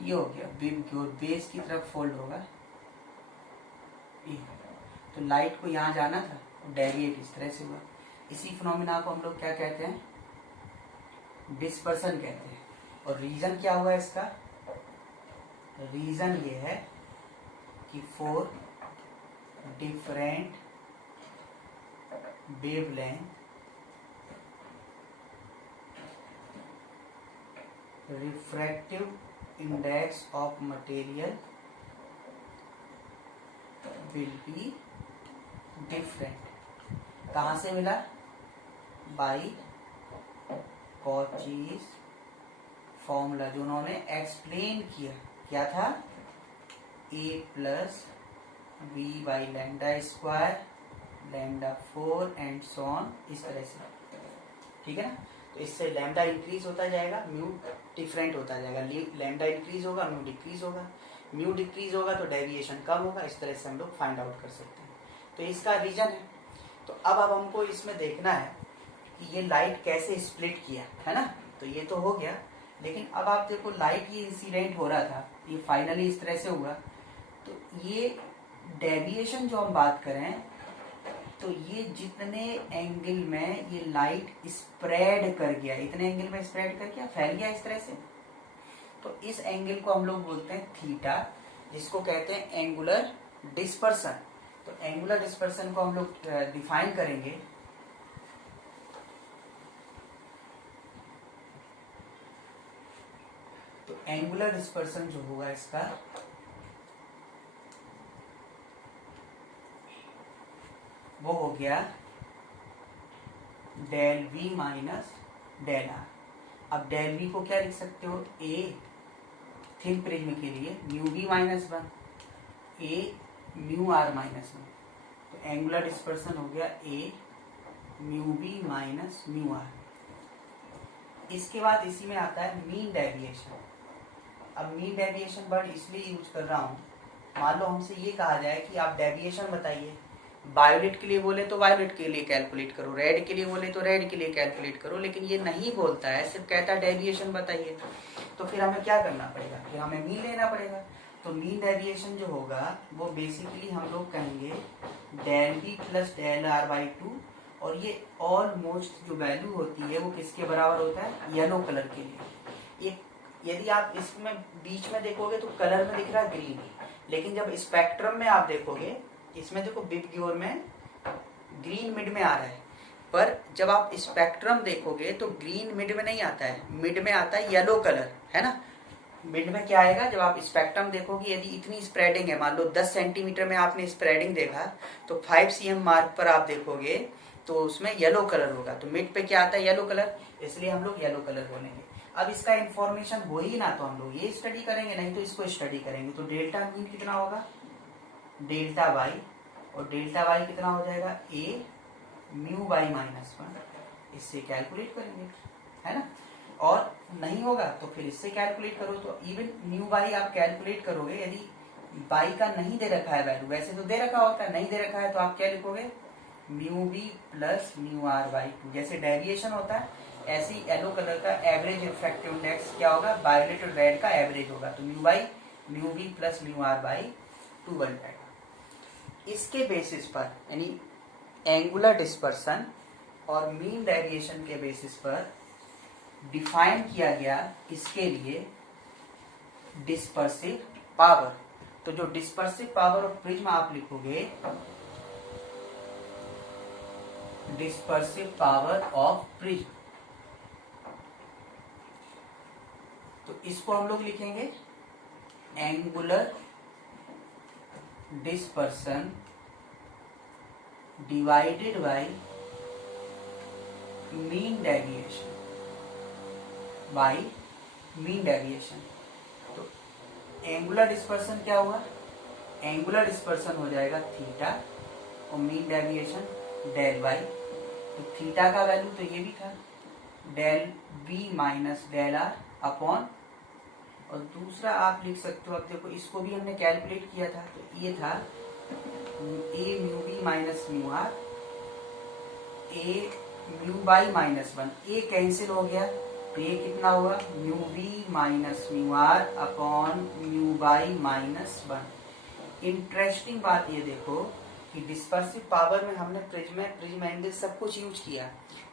ये हो गया बीम की ओर बेस की तरफ फोल्ड होगा। तो लाइट को यहाँ जाना था, डेविएट इस तरह से हुआ। इसी फिनोमिना को हम लोग क्या कहते हैं डिस्पर्सन कहते हैं। और रीजन क्या हुआ इसका, रीजन ये है कि four different wavelength refractive index of material will be different. कहां से मिला, बाई कॉचीज फॉर्मूला जो उन्होंने एक्सप्लेन किया, क्या था A plus B by lambda square lambda 4 and so on, इस तरह से, ठीक है ना। तो इससे लैम्डा इंक्रीज होता जाएगा, म्यू डिफरेंट होता जाएगा, लैम्डा इंक्रीज होगा म्यू डिक्रीज होगा, म्यू डिक्रीज होगा तो डेविएशन कम होगा। इस तरह से हम लोग फाइंड आउट कर सकते हैं। तो इसका रीजन है। तो अब हमको इसमें देखना है कि ये लाइट कैसे स्प्लिट किया, है ना। तो ये तो हो गया, लेकिन अब आप देखो लाइट ये इंसिडेंट हो रहा था, ये फाइनली इस तरह से हुआ। तो ये डेविएशन जो हम बात करें, तो ये जितने एंगल में ये लाइट स्प्रेड कर गया, इतने एंगल में स्प्रेड कर गया, फैल गया इस तरह से, तो इस एंगल को हम लोग बोलते हैं थीटा, जिसको कहते हैं एंगुलर डिस्पर्सन। तो एंगुलर डिस्पर्सन को हम लोग डिफाइन करेंगे, तो एंगुलर डिस्पर्सन जो होगा इसका वो हो गया del V minus del R. अब डेल वी को क्या लिख सकते हो, ए थिन प्रिज्म के लिए mu B minus one, A mu R minus one. तो एंगुलर डिस्पर्सन हो गया A mu B minus mu R. इसके बाद इसी में आता है मीन डेविएशन। अब मीन डेविएशन वर्ड इसलिए यूज कर रहा हूं, मान लो हमसे ये कहा जाए कि आप डेविएशन बताइए, वायोलेट के लिए बोले तो वायोलेट के लिए कैलकुलेट करो, रेड के लिए बोले तो रेड के लिए कैलकुलेट करो, लेकिन ये नहीं बोलता है, सिर्फ कहता है डेविएशन बताइए। तो फिर हमें क्या करना पड़ेगा, फिर हमें मीन लेना पड़ेगा। तो मीन डेविएशन जो होगा वो बेसिकली हम लोग कहेंगे del B plus del R by two, और ये ऑलमोस्ट जो वैल्यू होती है वो किसके बराबर होता है, येलो कलर के लिए। ये यदि आप इसमें बीच में देखोगे तो कलर में दिख रहा है ग्रीन, लेकिन जब स्पेक्ट्रम में आप देखोगे, इसमें देखो बिग की ओर में ग्रीन मिड में आ रहा है, पर जब आप स्पेक्ट्रम देखोगे तो ग्रीन मिड में नहीं आता है, मिड में आता है येलो कलर, है ना। मिड में क्या आएगा, जब आप स्पेक्ट्रम देखोगे, यदि इतनी स्प्रेडिंग है, मान लो 10 सेंटीमीटर में आपने स्प्रेडिंग देखा, तो 5 cm मार्क पर आप देखोगे तो उसमें येलो कलर होगा, तो मिड पे क्या आता है, येलो कलर, इसलिए हम लोग येलो कलर बोलेंगे। अब इसका इंफॉर्मेशन हो ही ना, तो हम लोग ये स्टडी करेंगे, नहीं तो इसको स्टडी करेंगे। तो डेल्टा मीन कितना होगा, डेल्टा वाई, और डेल्टा वाई कितना हो जाएगा, ए म्यू वाई -1, इससे कैलकुलेट करेंगे, है ना। और नहीं होगा तो फिर इससे कैलकुलेट करो, तो इवन म्यू वाई आप कैलकुलेट करोगे, यदि वाई का नहीं दे रखा है वैल्यू, वैसे तो दे रखा होता है, नहीं दे रखा है तो आप क्या लिखोगे, mu B plus mu R by 2। जैसे डेविएशन होता है, ऐसे ही येलो कलर का एवरेज रिफ्रैक्टिव इंडेक्स क्या होगा, वायलेट और रेड का एवरेज होगा, तो mu by mu B plus mu R by 2 बन जाएगा। इसके बेसिस पर, यानी एंगुलर डिस्पर्सन और मीन डेविएशन के बेसिस पर डिफाइन किया गया इसके लिए डिस्पर्सिव पावर। तो जो डिस्पर्सिव पावर ऑफ प्रिज्म आप लिखोगे, डिस्पर्सिव पावर ऑफ प्रिज्म, तो इसको हम लोग लिखेंगे angular dispersion divided by mean deviation, by mean deviation. तो एंगुलर डिस्पर्सन क्या हुआ, एंगुलर डिस्पर्सन हो जाएगा थीटा, और मीन डेविएशन डेल वाई। तो थीटा का वैल्यू तो ये भी था, del B minus del R upon, और दूसरा आप लिख सकते हो, अब देखो इसको भी हमने कैलकुलेट किया था, तो ये था A mu B minus mu R, A mu by -1, A cancel हो गया, तो ये कितना हुआ, mu B minus mu R upon mu by -1। Interesting बात ये देखो कि डिस्पर्सिव पावर में हमने प्रिज्म एंगल सब कुछ यूज किया,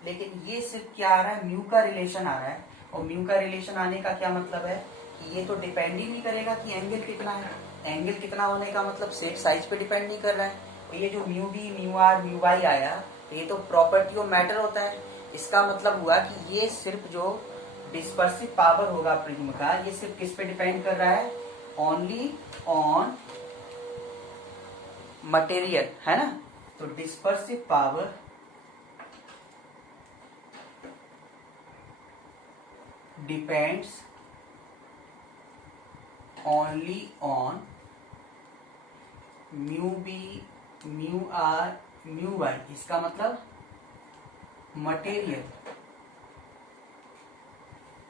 लेकिन ये सिर्फ क्या आ रहा है, म्यू का रिलेशन आ रहा है। और म्यू का रिलेशन आने का क्या मतलब है कि ये तो डिपेंड ही नहीं करेगा कि एंगल कितना है, एंगल कितना होने का मतलब शेप साइज पे डिपेंड नहीं कर रहा है। और ये जो mu B mu R mu Y आया, तो ये तो प्रॉपर्टी ऑफ मैटर होता है। इसका मतलब हुआ कि ये सिर्फ जो डिस्पर्सिव पावर होगा प्रिज्म का, ये सिर्फ किस पे डिपेंड कर रहा है, ओनली ऑन मटेरियल, है ना। तो dispersive power depends only on mu B mu R mu Y, इसका मतलब मटेरियल,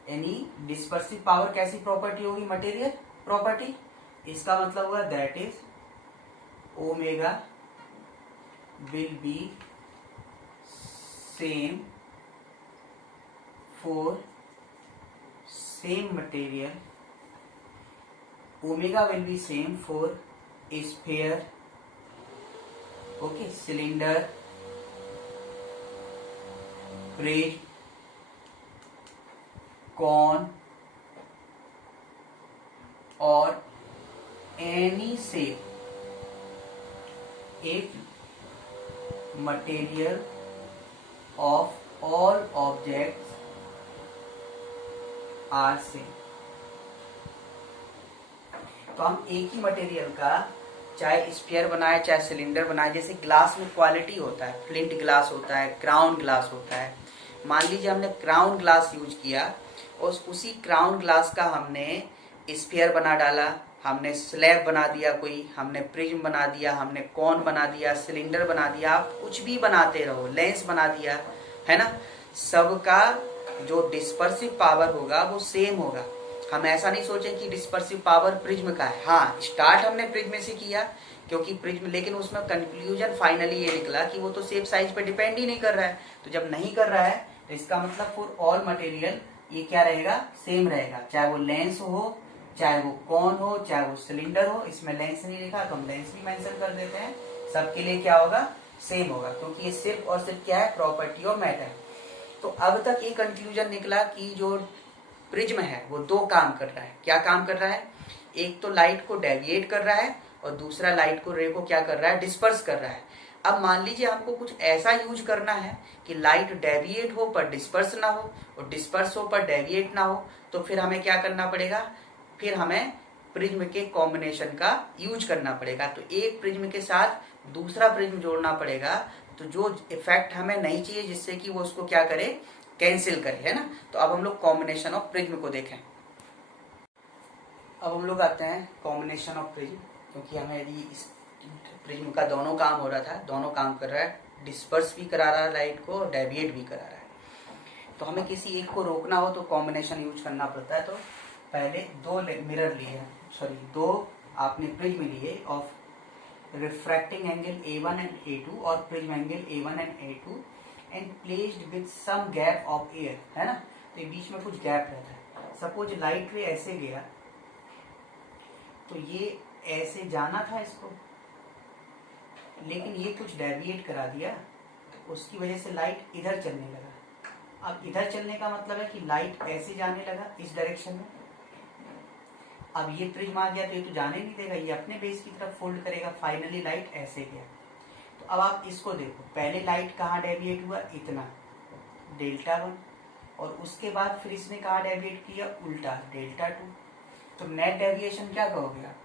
यानी डिस्पर्सिव पावर कैसी प्रॉपर्टी होगी, मटेरियल प्रॉपर्टी। इसका मतलब हुआ that is omega will be same for same material, omega will be same for sphere, okay, cylinder, prism, cone और any shape if material of all objects are same। तो हम एक ही material का चाहे sphere बनाए चाहे सिलेंडर बनाए, जैसे ग्लास में क्वालिटी होता है, फ्लिंट ग्लास होता है, क्राउन ग्लास होता है। मान लीजिए हमने क्राउन ग्लास यूज किया और उसी क्राउन ग्लास का हमने स्फीयर बना डाला, हमने स्लैब बना दिया, कोई हमने प्रिज्म बना दिया, हमने कॉन बना दिया, सिलेंडर बना दिया, आप कुछ भी बनाते रहो, लेंस बना दिया, है ना। सबका जो डिस्पर्सिव पावर होगा वो सेम होगा। हम ऐसा नहीं सोचें कि डिस्पर्सिव पावर प्रिज्म का है। हाँ, स्टार्ट हमने प्रिज्म से किया क्योंकि प्रिज्म, लेकिन उसमें कंक्लूजन फाइनली ये निकला कि वो तो शेप साइज पे डिपेंड ही नहीं कर रहा है। तो जब नहीं कर रहा है तो इसका मतलब फॉर ऑल मटेरियल ये क्या रहेगा, सेम रहेगा, चाहे वो लेंस हो, चाहे वो कॉन हो, चाहे वो सिलेंडर हो। इसमें लेंस नहीं लिखा तो हम लेंस भी मेंशन कर देते हैं, सबके लिए क्या होगा, सेम होगा, क्योंकि ये सिर्फ और सिर्फ क्या है, प्रॉपर्टी ऑफ मैटर। तो अब तक ये कंक्लूजन निकला कि जो प्रिज्म है वो दो काम कर रहा है। क्या काम कर रहा है, एक तो लाइट को डेविएट कर रहा है और दूसरा लाइट को, रे को क्या कर रहा है, डिस्पर्स कर रहा है। अब मान लीजिए हमको कुछ ऐसा यूज करना है कि लाइट डेविएट हो पर डिस्पर्स ना हो और डिस्पर्स हो पर डेविएट ना हो, तो फिर हमें क्या करना पड़ेगा, फिर हमें प्रिज्म के कॉम्बिनेशन का यूज करना पड़ेगा। तो एक प्रिज्म के साथ दूसरा प्रिज्म जोड़ना पड़ेगा, तो जो इफेक्ट हमें नहीं चाहिए जिससे कि वो उसको क्या करे, कैंसिल करे, है ना। तो अब हम लोग कॉम्बिनेशन ऑफ प्रिज्म को देखें। अब हम लोग आते हैं कॉम्बिनेशन ऑफ प्रिज्म, क्योंकि हमें यदि इस प्रिज्म का दोनों काम हो रहा था, दोनों काम कर रहा है, डिस्पर्स भी करा रहा है लाइट को और डेविएट भी करा रहा है। तो हमें किसी एक को रोकना हो तो कॉम्बिनेशन यूज करना पड़ता है। तो पहले दो मिरर लिए, दो आपने प्रिज्म लिए of refracting angle A1 and A2 और prism angle A1 and A2 and placed with some gap of air, है ना। तो बीच में कुछ गैप रहता है। सपोज लाइट रे ऐसे गया तो ये ऐसे जाना था इसको, लेकिन ये कुछ डेविएट करा दिया, उसकी वजह से लाइट इधर चलने लगा। अब इधर चलने का मतलब है कि लाइट ऐसे जाने लगा इस डायरेक्शन में। अब ये प्रिज्म आ गया तो ये तो जाने नहीं देगा, ये अपने बेस की तरफ फोल्ड करेगा, फाइनली लाइट ऐसे गया। तो अब आप इसको देखो, पहले लाइट कहाँ डेविएट हुआ, इतना Δ1, और उसके बाद फिर इसने कहाँ डेविएट किया, उल्टा Δ2। तो नेट डेविएशन क्या कहोगे आप,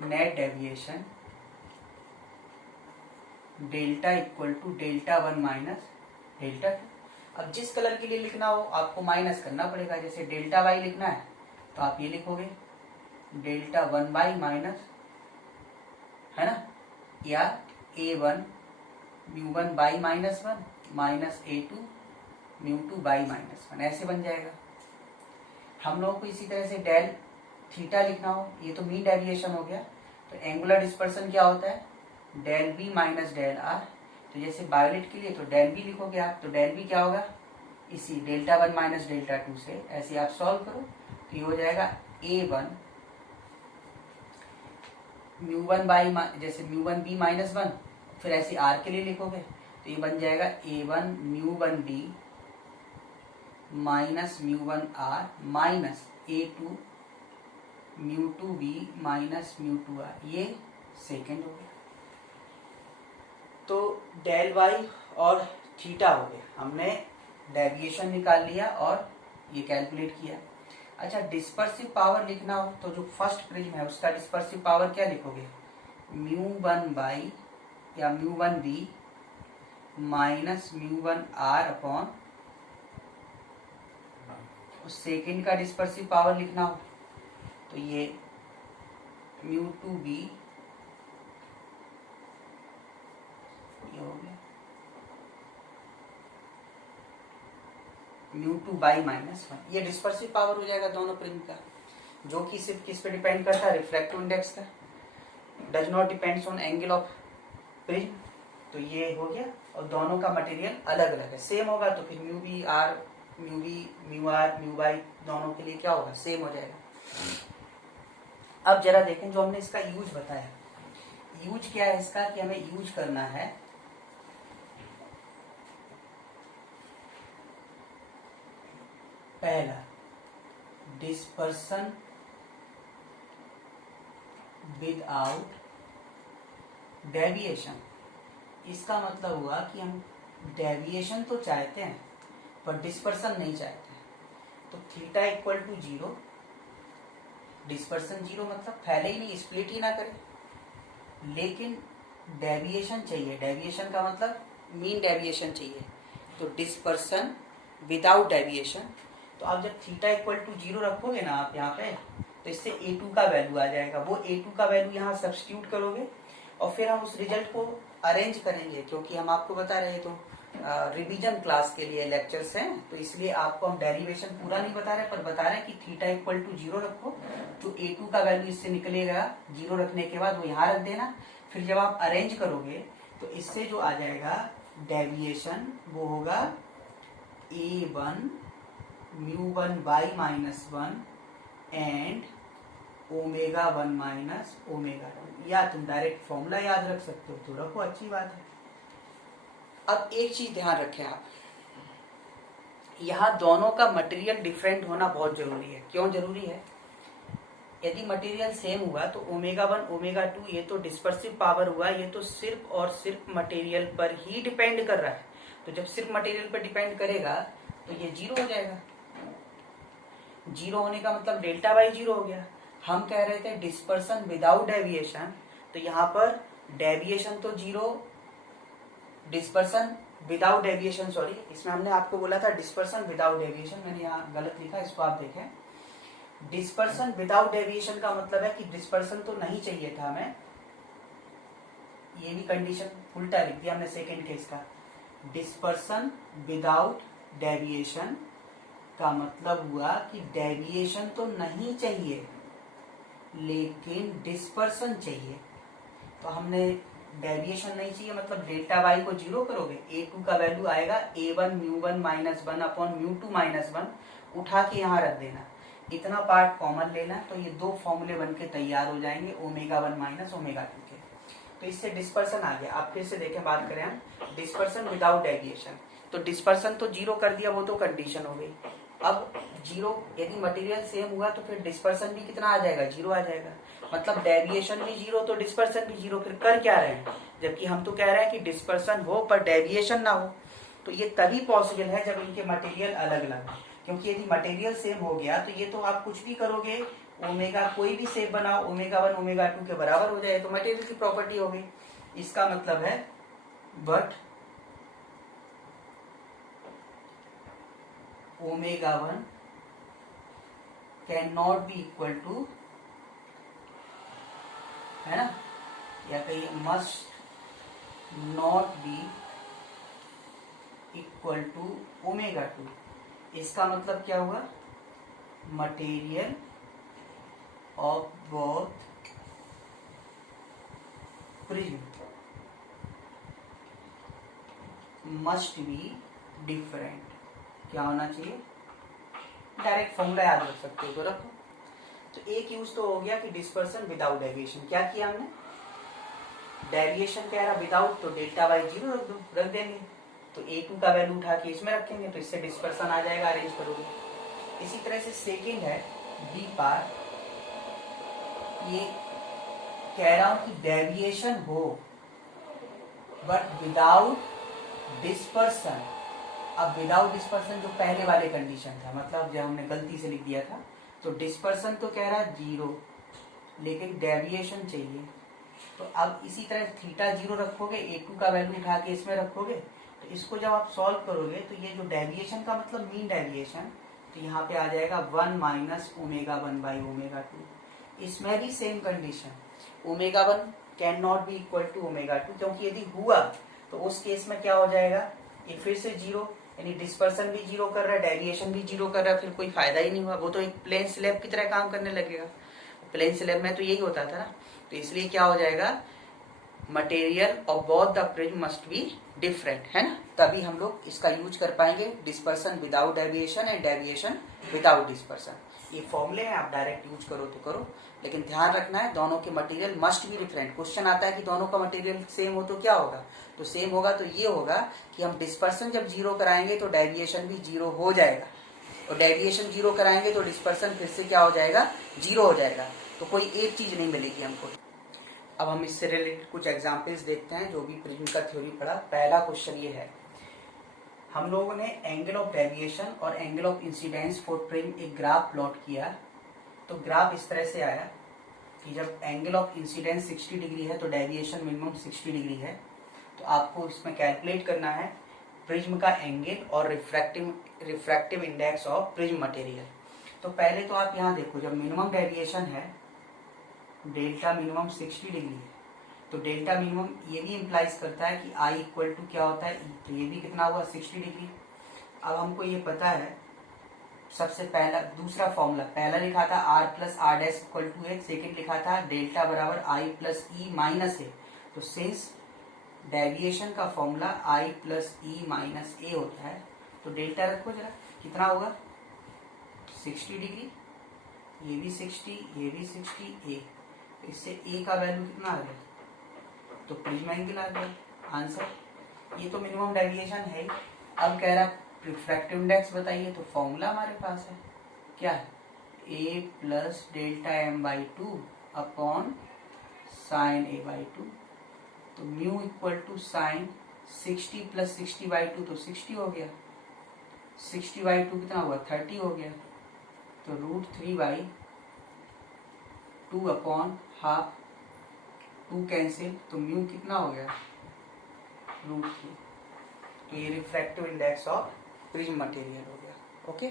net deviation delta equal to Δ1 minus Δ2। अब जिस कलर के लिए लिखना हो आपको माइनस करना पड़ेगा। जैसे Δy लिखना है तो आप ये लिखोगे Δ1 माइनस, है ना, या A1 μ1 by -1 minus A2 μ2 by -1, ऐसे बन जाएगा। हम लोगों को इसी तरह से डेल थीटा लिखना हो, ये तो मीन डेविएशन हो गया, तो एंगुलर डिस्पर्सन क्या होता है, del B minus del R. तो जैसे वायोलेट के लिए तो डेल बी लिखोगे आप, तो डेल बी क्या होगा, इसी Δ1 माइनस Δ2 से ऐसे आप सॉल्व करो तो ये हो जाएगा A1 μ1 बाई, जैसे μ1 बी -1, फिर ऐसे आर के लिए लिखोगे तो ये बन जाएगा A1 μ1 B minus μ1 R minus A2 μ2 B minus μ2 R, ये सेकेंड हो गया। तो डेल वाई और थीटा हो गया, हमने डेविएशन निकाल लिया और ये कैलकुलेट किया। अच्छा, डिस्पर्सिव पावर लिखना हो तो जो फर्स्ट प्रिज्म है उसका डिस्पर्सिव पावर क्या लिखोगे, μ1 बाई या μ1 बी माइनस μ1 आर अपॉन, उस सेकेंड का डिस्पर्सिव पावर लिखना हो तो ये μ2 बी, ये हो गया μ2 बाई -1, ये डिस्पर्सिव पावर हो जाएगा दोनों प्रिज्म का, जो कि सिर्फ किस पे डिपेंड करता है, रिफ्रैक्टिव इंडेक्स का, does not depends on angle of prism. तो ये हो गया, और दोनों का मटेरियल अलग अलग है। सेम होगा तो फिर mu B R, mu B mu R mu by दोनों के लिए क्या होगा, सेम हो जाएगा। अब जरा देखें जो हमने इसका यूज बताया, यूज क्या है इसका, कि हमें यूज करना है पहला डिस्पर्सन विदाउट डेविएशन। इसका मतलब हुआ कि हम डेविएशन तो चाहते हैं पर डिस्पर्सन नहीं चाहते हैं। तो थीटा इक्वल टू 0, डिस्पर्सन 0 मतलब फैले ही नहीं, स्प्लिट ही ना करे, लेकिन डेविएशन चाहिए। डेविएशन का मतलब मीन डेविएशन चाहिए, तो डिस्पर्सन विदाउट डेविएशन। तो आप जब थीटा इक्वल टू 0 रखोगे ना आप यहाँ पे, तो इससे A2 का वैल्यू आ जाएगा, वो A2 का वैल्यू यहाँ सब्स्टिट्यूट करोगे और फिर हम उस रिजल्ट को अरेंज करेंगे, क्योंकि हम आपको बता रहे हैं तो रिवीजन क्लास के लिए लेक्चर्स हैं, तो इसलिए आपको हम डेरिवेशन पूरा नहीं बता रहे, पर बता रहे हैं कि थीटा इक्वल टू 0 रखो, तो A2 का वैल्यू इससे निकलेगा 0 रखने के बाद वो यहाँ रख देना। फिर जब आप अरेंज करोगे तो इससे जो आ जाएगा डेविएशन वो होगा A1 μ1 बाई -1 एंड ω1 माइनस ω2, या तुम डायरेक्ट फॉर्मूला याद रख सकते हो तो रखो, अच्छी बात है। अब एक चीज ध्यान रखें आप, यहाँ दोनों का मटेरियल डिफरेंट होना बहुत जरूरी है। क्यों जरूरी है, यदि मटेरियल सेम हुआ तो ω1 ω2 ये तो डिस्पर्सिव पावर हुआ, ये तो सिर्फ और सिर्फ मटेरियल पर ही डिपेंड कर रहा है। तो जब सिर्फ मटेरियल पर डिपेंड करेगा तो ये 0 हो जाएगा। जीरो होने का मतलब डेल्टा बाई जीरो हो गया। हम कह रहे थे डिस्पर्सन विदाउट डेविएशन, तो यहाँ पर डेविएशन तो zero, dispersion without deviation, sorry इसमें हमने आपको बोला था डिस्पर्सन विदाउट डेविएशन, मैंने यहाँ गलत लिखा, इसको आप देखें। डिस्पर्सन विदाउट डेविएशन का मतलब है कि डिस्पर्सन तो नहीं चाहिए था हमें, ये भी कंडीशन उल्टा लिख दिया हमने सेकेंड केस का। डिस्पर्सन विदाउट डेविएशन का मतलब हुआ कि डेविएशन तो नहीं चाहिए लेकिन डिस्पर्सन चाहिए। तो हमने डेविएशन नहीं चाहिए मतलब डेल्टा वाई को जीरो करोगे, a2 का वैल्यू आएगा a1 μ1 माइनस 1 अपॉन μ2 माइनस 1, उठा के यहाँ रख देना, इतना पार्ट कॉमन लेना, तो ये दो फॉर्मूले बन के तैयार हो जाएंगे ω1 माइनस ω2 के। तो इससे डिस्पर्सन आ गया। आप फिर से देखें, बात करें हम डिस्पर्सन विदाउट डेविएशन, तो डिस्पर्सन तो जीरो कर दिया, वो तो कंडीशन हो गई। अब जीरो, यदि मटेरियल सेम हुआ तो फिर डिस्पर्सन भी कितना आ जाएगा, जीरो आ जाएगा, मतलब डेविएशन भी जीरो तो डिस्पर्सन भी जीरो। फिर कर क्या रहे हैं, जबकि हम तो कह रहे हैं कि डिस्पर्सन हो पर डेविएशन ना हो। तो ये तभी पॉसिबल है जब इनके मटेरियल अलग अलग हो, क्योंकि यदि मटेरियल सेम हो गया तो ये तो आप कुछ भी करोगे, ओमेगा कोई भी शेप बनाओ ω1 ω2 के बराबर हो जाए, तो मटेरियल की प्रॉपर्टी हो गई। इसका मतलब है but ω1 can not be equal to, है ना, या कहिए must not be equal to ω2। इसका मतलब क्या हुआ, material of both prism must be different. क्या होना चाहिए, डायरेक्ट फॉर्मूला याद रख सकते हो तो रखो। तो एक यूज तो हो गया कि डिस्पर्सन विदाउट डेविएशन। क्या किया हमने, डेविएशन कह रहा विदाउट, तो डेल्टा बाई जीरो रख दो, रख देंगे, तो a2 का वैल्यू उठा के इसमें रखेंगे, तो इससे डिस्पर्सन आ जाएगा, अरेंज करोगे। इसी तरह से सेकेंड है बी पार्ट, ये कह रहा हूं कि डेविएशन हो बट विदाउट डिस्पर्सन। अब विदाउट डिस्पर्सन जो पहले वाले कंडीशन था, मतलब जो हमने गलती से लिख दिया था, तो डिस्पर्सन तो कह रहा है जीरो लेकिन डेविएशन चाहिए। तो अब इसी तरह थीटा जीरो रखोगे, a2 का वैल्यू उठा के इसमें रखोगे, तो इसको जब आप सॉल्व करोगे तो ये जो डेविएशन का मतलब मीन डेविएशन, तो यहाँ पे आ जाएगा 1 माइनस ω1 बाई ω2। इसमें भी same condition, ω1 can not be equal to ω2, क्योंकि यदि हुआ तो उस केस में क्या हो जाएगा, ये फिर से जीरो, यानी डिस्पर्सन भी जीरो कर रहा है, डेविएशन भी जीरो कर रहा है, फिर कोई फायदा ही नहीं हुआ, वो तो एक प्लेन स्लैब की तरह काम करने लगेगा। प्लेन स्लैब में तो यही होता था ना, तो इसलिए क्या हो जाएगा, material of both the prism must be different, है ना, तभी हम लोग इसका यूज कर पाएंगे, dispersion without deviation and deviation without dispersion. ये फॉर्मूले हैं, आप डायरेक्ट यूज करो तो करो, लेकिन ध्यान रखना है दोनों के material must be different. Question आता है कि दोनों का मटेरियल सेम हो तो क्या होगा, तो सेम होगा तो ये होगा कि हम डिस्पर्सन जब जीरो कराएंगे तो डेविएशन भी जीरो हो जाएगा, और डेविएशन जीरो कराएंगे तो डिस्पर्सन फिर से क्या हो जाएगा, जीरो हो जाएगा, तो कोई एक चीज नहीं मिलेगी हमको। अब हम इससे रिलेटेड कुछ एग्जाम्पल्स देखते हैं जो भी प्रिज्म का थ्योरी पढ़ा। पहला क्वेश्चन ये है, हम लोगों ने एंगल ऑफ डेविएशन और angle of incidence for prism एक ग्राफ प्लॉट किया। तो ग्राफ इस तरह से आया कि जब एंगल ऑफ इंसिडेंस 60 डिग्री है तो डेविएशन मिनिमम 60 डिग्री है। तो आपको इसमें कैलकुलेट करना है प्रिज्म का एंगल और refractive index of prism material. तो पहले तो आप यहाँ देखो, जब मिनिमम डेविएशन है, डेल्टा मिनिमम 60 डिग्री है, तो डेल्टा मिनिमम ये भी इम्प्लाइज करता है कि आई इक्वल टू क्या होता है, तो ये भी कितना हुआ 60 डिग्री। अब हमको ये पता है, सबसे पहला दूसरा फॉर्मूला, पहला लिखा था r plus R dash equal to A, second लिखा था डेल्टा बराबर आई प्लस ई माइनस ए। तो सिंस डेविएशन का formula I plus E minus A होता है, तो डेल्टा रखो जरा, कितना होगा 60 डिग्री, ये भी 60, ये भी 60, ए, इससे ए का वैल्यू कितना आ गया, तो प्रिज्म एंगल आ गया आंसर। ये तो मिनिमम डेविएशन है। अब कह रहा रिफ्रैक्टिव इंडेक्स बताइए, तो फॉर्मूला हमारे पास है, क्या है, A plus delta M by two upon sine A by two. तो mu equal to sine 60 plus 60 by two, तो 60 हो गया, 60 बाई टू कितना हुआ 30 हो गया, तो √3/2 अपॉन हाफ, 2 कैंसिल, तो म्यू कितना हो गया, √3। तो ये refractive index of prism material हो गया। ओके।